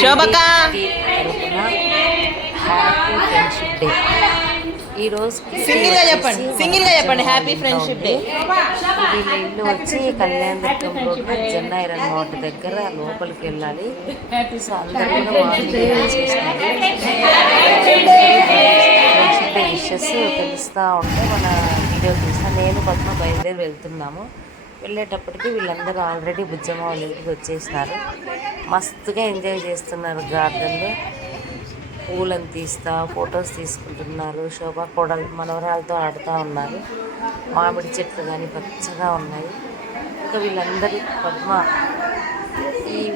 శోభక happy friendship day. ఈరోజు సింగిల్గా చెప్పండి హ్యాపీ ఫ్రెండ్షిప్ డే. వీళ్ళ ఇల్లు వచ్చి కళ్యాణదుర్గం రోడ్ జన్న ఐరన్ హోటల్ దగ్గర లోపలికి వెళ్ళాలి. సో అందరూ కూడా మార్నింగ్ చేసినారు. ఫ్రెండ్షిప్ డే విషెస్ తెలుస్తూ ఉంటే మన వీడియో చూసినా నేను పద్మ బయలుదేరి వెళ్తున్నాము. వెళ్ళేటప్పటికి వీళ్ళందరూ ఆల్రెడీ బుజ్జమ్మ వాళ్ళ ఇంటికి వచ్చేసినారు. మస్తుగా ఎంజాయ్ చేస్తున్నారు. గార్డెన్లో పూలను తీస్తా ఫొటోస్ తీసుకుంటున్నారు. శోభ కోడలు మనవరాలతో ఆడుతూ ఉన్నారు. మామిడి చెట్లు కానీ పచ్చగా ఉన్నాయి. ఇంకా వీళ్ళందరూ పద్మ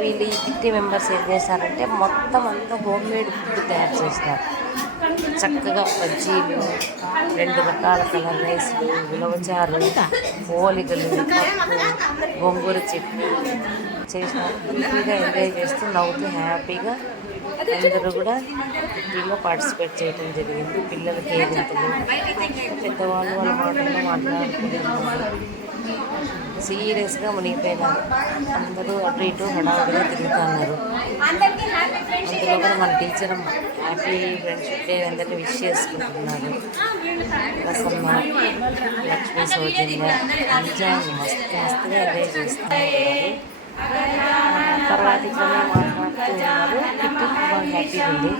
వీళ్ళు ఈ కిట్టి మెంబర్స్ ఏం చేశారంటే మొత్తం అంతా హోమ్ మేడ్ ఫుడ్ తయారు చేసినారు. చక్కగా బజ్జీలు, 2 రకాల కలర్ రైస్లు, ఉలవచారు, పోలికలు, పప్పు, గోంగూర చట్నీ చేసినారు. హ్యాపీగా ఎంజాయ్ చేస్తూ నవ్వుతూ హ్యాపీగా అందరూ కూడా కిట్టీలో పార్టిసిపేట్ చేయడం జరిగింది. పిల్లలకి ఏదింతలు పెద్దవాళ్ళు వాళ్ళ మాటల్లో మాట్లాడుకుంటున్నారు. సీరియస్గా మునిగిపోయినారు. అందరూ అటు ఇటు హడావుడిగా తిరుగుతున్నారు. అందులో కూడా మన టీచర్ హ్యాపీ ఫ్రెండ్షిప్ డే అందరినీ విష్ చేసుకుంటున్నారు. ప్రసన్న, లక్ష్మీ, సౌజన్య నిజాన్ని మస్తుగా ఎంజాయ్ చేస్తున్నారు. తర్వాత ఇట్లనే మాట్లాడుతూ ఉన్నారు. కిట్టి బాగా హ్యాపీగా ఉంది.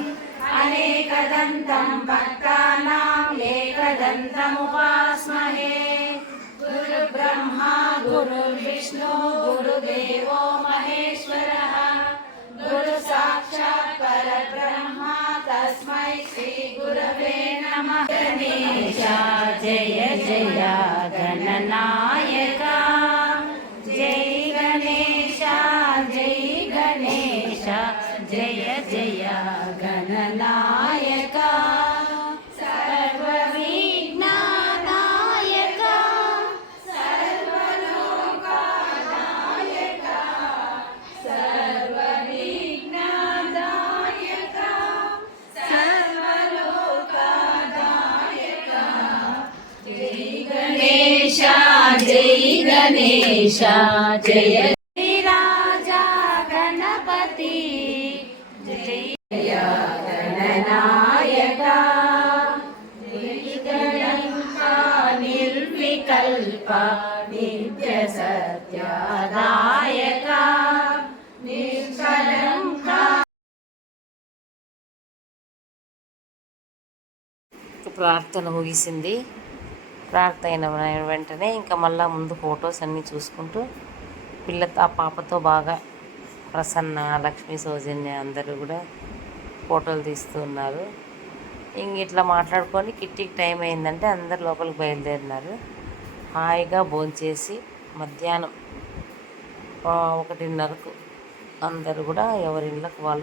గురు బ్రహ్మ గురు విష్ణు గురుదేవో మహేశ్వరః గురు సాక్షాత్ పరబ్రహ్మ తస్మై శ్రీ గురవే నమః. గణేశ జయ జయ గణనాయక జై గణేశ జై గణేశ జయ జయ గణనాయక జై గణేశ జయ రాజా గణపతి జయ గణనాయక నిర్వికల్ప నిత్య సత్యదాయక నిష్కలంక. ప్రార్థన ముగిసింది. ప్రార్థన అయిన వెంటనే ఇంకా మళ్ళీ ముందు ఫొటోస్ అన్నీ చూసుకుంటూ ఆ పాపతో బాగా ప్రసన్న, లక్ష్మీ, సౌజన్య అందరూ కూడా ఫోటోలు తీస్తూ ఉన్నారు. ఇంక ఇట్లా మాట్లాడుకొని కిట్టికి టైం అయిందంటే అందరు లోపలికి బయలుదేరినారు. హాయిగా భోంచేసి మధ్యాహ్నం 1:30కు అందరూ కూడా ఎవరి ఇళ్ళకు వాళ్ళు